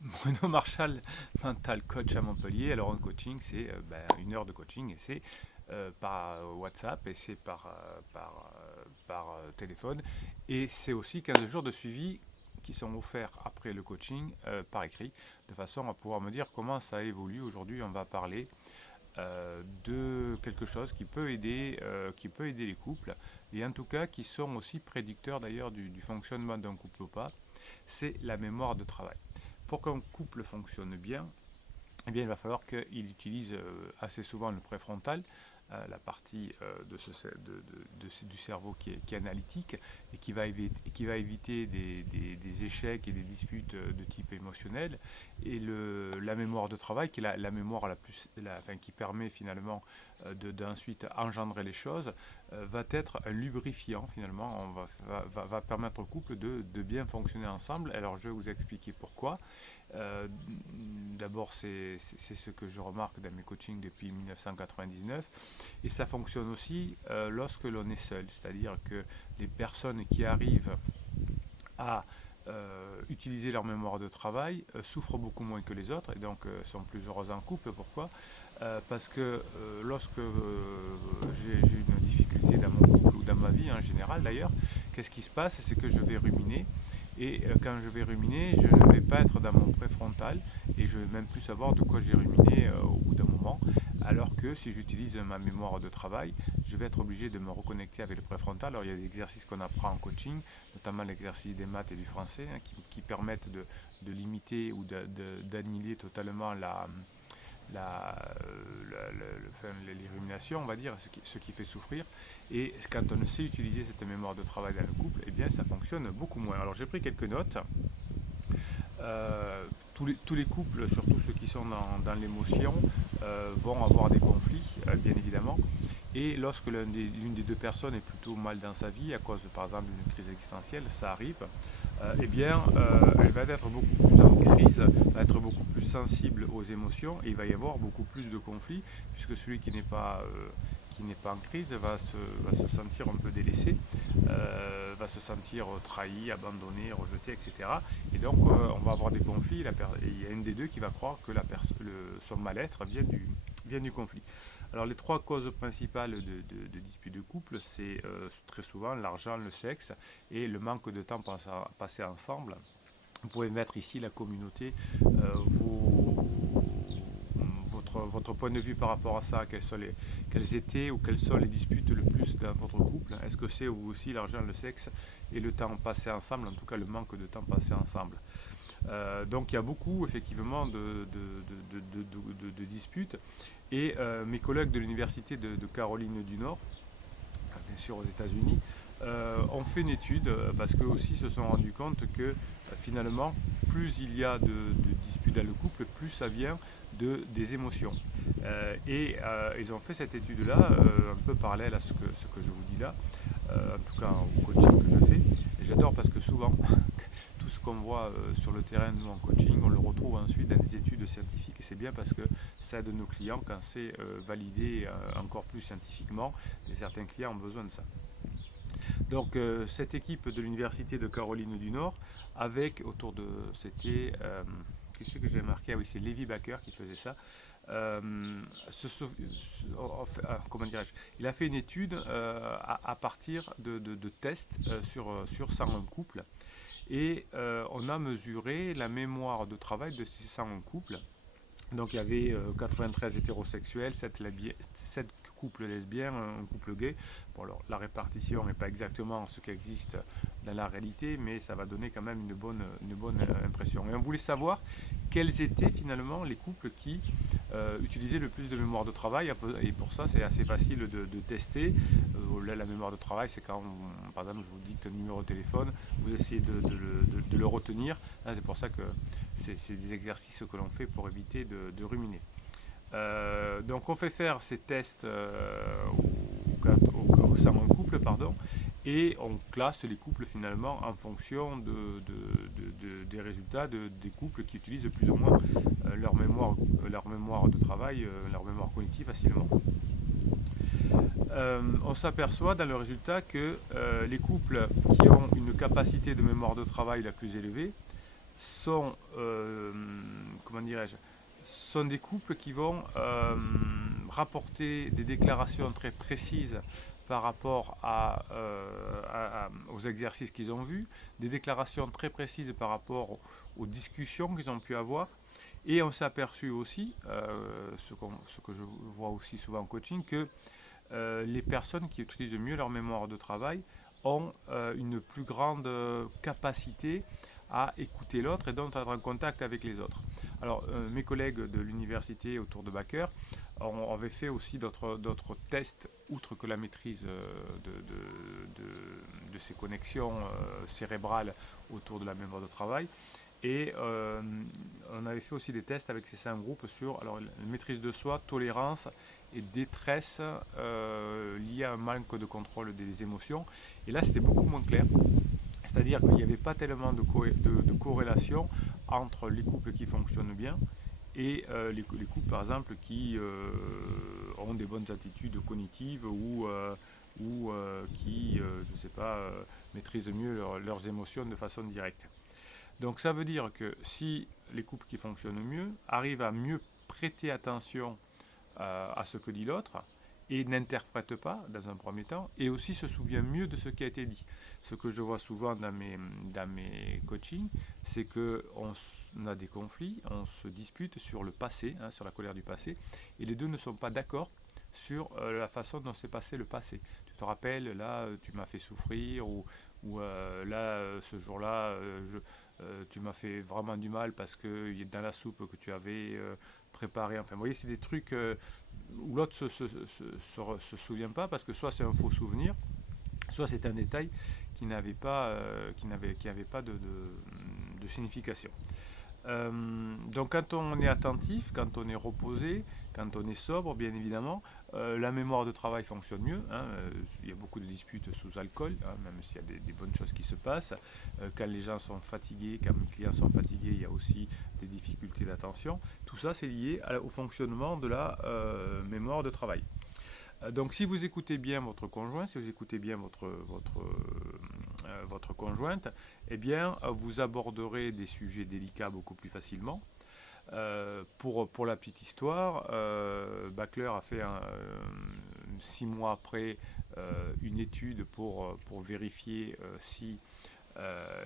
Bruno Marshall, mental coach à Montpellier. Alors, un coaching, c'est 1 heure de coaching et c'est par WhatsApp et c'est par téléphone. Et c'est aussi 15 jours de suivi qui sont offerts après le coaching par écrit, de façon à pouvoir me dire comment ça évolue. Aujourd'hui, on va parler de quelque chose qui peut aider les couples et en tout cas qui sont aussi prédicteurs d'ailleurs du fonctionnement d'un couple ou pas. C'est la mémoire de travail. Pour qu'un couple fonctionne bien, eh bien, il va falloir qu'il utilise assez souvent le préfrontal, la partie du cerveau qui est analytique et qui va éviter des échecs et des disputes de type émotionnel. Et la mémoire de travail, qui est la mémoire enfin, qui permet finalement d'ensuite engendrer les choses, va être un lubrifiant finalement. Va permettre au couple de bien fonctionner ensemble. Alors je vais vous expliquer pourquoi. Euh, D'abord, c'est ce que je remarque dans mes coachings depuis 1999. Et ça fonctionne aussi lorsque l'on est seul. C'est-à-dire que les personnes qui arrivent à utiliser leur mémoire de travail souffrent beaucoup moins que les autres et donc sont plus heureuses en couple. Pourquoi? Parce que lorsque j'ai une difficulté dans mon couple ou dans ma vie en général d'ailleurs, qu'est-ce qui se passe? C'est que je vais ruminer et quand je vais ruminer, je ne vais pas être dans mon préfrontal et je ne vais même plus savoir de quoi j'ai ruminé au bout d'un moment. Alors que si j'utilise ma mémoire de travail, je vais être obligé de me reconnecter avec le préfrontal. Alors il y a des exercices qu'on apprend en coaching, notamment l'exercice des maths et du français, hein, qui permettent de limiter ou d'annihiler totalement l'illumination, on va dire, ce qui fait souffrir. Et quand on ne sait utiliser cette mémoire de travail dans le couple, eh bien ça fonctionne beaucoup moins. Alors j'ai pris quelques notes. Tous les couples, surtout ceux qui sont dans l'émotion, vont avoir des conflits, bien évidemment. Et lorsque l'une des deux personnes est plutôt mal dans sa vie, à cause par exemple d'une crise existentielle, ça arrive, eh bien, elle va être beaucoup plus en crise, va être beaucoup plus sensible aux émotions, et il va y avoir beaucoup plus de conflits, puisque celui qui n'est pas en crise va se sentir un peu délaissé, va se sentir trahi, abandonné, rejeté, etc. Et donc, on va avoir des conflits, et il y a une des deux qui va croire que son mal-être vient du conflit. Alors les trois causes principales de disputes de couple, c'est très souvent l'argent, le sexe et le manque de temps passé ensemble. Vous pouvez mettre ici la communauté, votre point de vue par rapport à ça, quelles étaient ou quelles sont les disputes le plus dans votre couple. Est-ce que c'est vous aussi l'argent, le sexe et le temps passé ensemble, en tout cas le manque de temps passé ensemble. Donc il y a beaucoup effectivement de disputes. Et mes collègues de l'université de Caroline du Nord, bien sûr aux États-Unis, ont fait une étude parce qu'eux aussi se sont rendus compte que finalement, plus il y a de disputes dans le couple, plus ça vient des émotions. Ils ont fait cette étude-là, un peu parallèle à ce que je vous dis là, en tout cas au coaching que je fais. Et j'adore parce que souvent, tout ce qu'on voit sur le terrain, nous en coaching, on le retrouve ensuite dans des études scientifiques. Et c'est bien parce que ça aide nos clients quand c'est validé encore plus scientifiquement. Et certains clients ont besoin de ça. Donc cette équipe de l'Université de Caroline du Nord, avec autour de... C'était... Qu'est-ce que j'ai marqué? Ah oui, c'est Levi Baker qui faisait ça. Comment dirais-je, il a fait une étude à partir de tests sur 101 couples et on a mesuré la mémoire de travail de ces 101 couples. Donc il y avait 93 hétérosexuels, 7 couples lesbiens, un couple gay. Bon, alors, la répartition n'est pas exactement ce qui existe dans la réalité, mais ça va donner quand même une bonne impression. Et on voulait savoir quels étaient finalement les couples qui utilisaient le plus de mémoire de travail. Et pour ça, c'est assez facile de tester. La mémoire de travail, c'est quand, par exemple, je vous dicte un numéro de téléphone, vous essayez de le retenir. C'est pour ça que c'est des exercices que l'on fait pour éviter de ruminer. Donc on fait faire ces tests au sein d'un couple, pardon, et on classe les couples finalement en fonction des résultats des couples qui utilisent plus ou moins leur mémoire de travail, leur mémoire cognitive facilement. On s'aperçoit dans le résultat que les couples qui ont une capacité de mémoire de travail la plus élevée sont, comment dirais-je, sont des couples qui vont rapporter des déclarations très précises par rapport aux exercices qu'ils ont vus, des déclarations très précises par rapport aux discussions qu'ils ont pu avoir. Et on s'est aperçu aussi, ce que je vois aussi souvent en coaching, que les personnes qui utilisent mieux leur mémoire de travail ont une plus grande capacité à écouter l'autre et donc à être en contact avec les autres. Alors, mes collègues de l'université autour de Baker avaient fait aussi d'autres tests, outre que la maîtrise de ces connexions cérébrales autour de la mémoire de travail. Et on avait fait aussi des tests avec ces 5 groupes sur alors, la maîtrise de soi, tolérance et détresse liée à un manque de contrôle des émotions. Et là, c'était beaucoup moins clair. C'est-à-dire qu'il n'y avait pas tellement de corrélation entre les couples qui fonctionnent bien et les couples, par exemple, qui ont des bonnes attitudes cognitives ou qui, je ne sais pas, maîtrisent mieux leurs émotions de façon directe. Donc ça veut dire que si les couples qui fonctionnent mieux arrivent à mieux prêter attention à ce que dit l'autre et n'interprètent pas dans un premier temps et aussi se souvient mieux de ce qui a été dit. Ce que je vois souvent dans mes coachings, c'est qu'on a des conflits, on se dispute sur le passé, sur la colère du passé, et les deux ne sont pas d'accord sur la façon dont s'est passé le passé. Tu te rappelles, là, tu m'as fait souffrir, ou là, ce jour-là, tu m'as fait vraiment du mal parce que dans la soupe que tu avais préparée, enfin, vous voyez, c'est des trucs où l'autre se souvient pas parce que soit c'est un faux souvenir, soit c'est un détail qui n'avait pas, qui avait pas de signification. Donc quand on est attentif, quand on est reposé, quand on est sobre, bien évidemment, la mémoire de travail fonctionne mieux. Il y a beaucoup de disputes sous alcool, même s'il y a des bonnes choses qui se passent. Quand les gens sont fatigués, quand mes clients sont fatigués, il y a aussi des difficultés d'attention. Tout ça, c'est lié au fonctionnement de la mémoire de travail. Donc si vous écoutez bien votre conjoint, si vous écoutez bien votre conjointe, eh bien vous aborderez des sujets délicats beaucoup plus facilement. Pour la petite histoire, Bachler a fait 6 mois après une étude pour vérifier si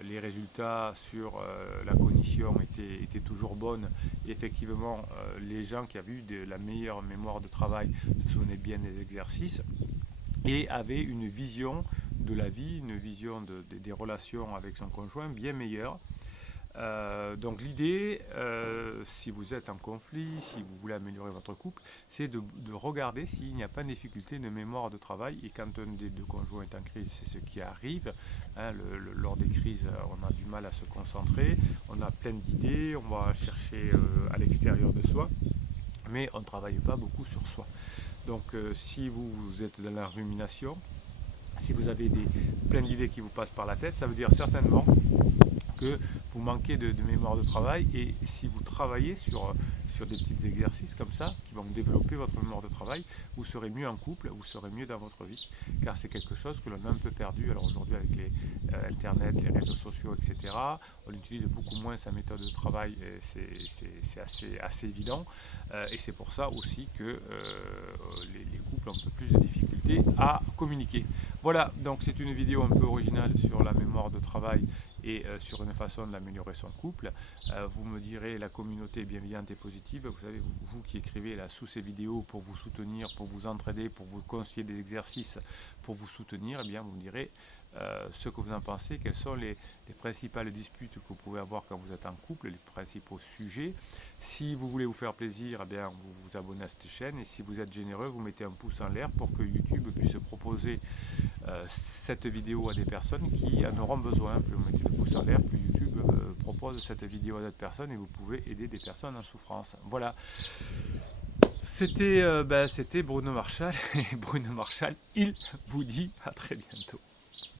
les résultats sur la cognition étaient toujours bonnes. Et effectivement, les gens qui avaient eu la meilleure mémoire de travail se souvenaient bien des exercices et avaient une vision de la vie, une vision des relations avec son conjoint bien meilleure. Donc l'idée, si vous êtes en conflit, si vous voulez améliorer votre couple, c'est de regarder s'il n'y a pas de difficulté de mémoire de travail. Et quand un des deux conjoints est en crise, c'est ce qui arrive. Lors des crises, on a du mal à se concentrer, on a plein d'idées, on va chercher à l'extérieur de soi, mais on ne travaille pas beaucoup sur soi. Donc si vous êtes dans la rumination, si vous avez plein d'idées qui vous passent par la tête, ça veut dire certainement que vous manquez de mémoire de travail, et si vous travaillez sur des petits exercices comme ça qui vont développer votre mémoire de travail, vous serez mieux en couple, vous serez mieux dans votre vie, car c'est quelque chose que l'on a un peu perdu. Alors aujourd'hui avec Internet, les réseaux sociaux, etc., on utilise beaucoup moins sa méthode de travail, c'est assez évident, et c'est pour ça aussi que les couples ont un peu plus de difficultés à communiquer. Voilà, donc c'est une vidéo un peu originale sur la mémoire de travail et sur une façon d'améliorer son couple. Vous me direz, la communauté bienveillante et positive, vous savez, vous qui écrivez là sous ces vidéos pour vous soutenir, pour vous entraider, pour vous conseiller des exercices, pour vous soutenir, eh bien vous me direz ce que vous en pensez, quelles sont les principales disputes que vous pouvez avoir quand vous êtes en couple, les principaux sujets. Si vous voulez vous faire plaisir, eh bien vous vous abonnez à cette chaîne, et si vous êtes généreux, vous mettez un pouce en l'air pour que YouTube puisse proposer cette vidéo à des personnes qui en auront besoin. Plus vous mettez le pouce en l'air, plus YouTube propose cette vidéo à d'autres personnes, et vous pouvez aider des personnes en souffrance. Voilà. C'était Bruno Marchal, et Bruno Marchal, il vous dit à très bientôt.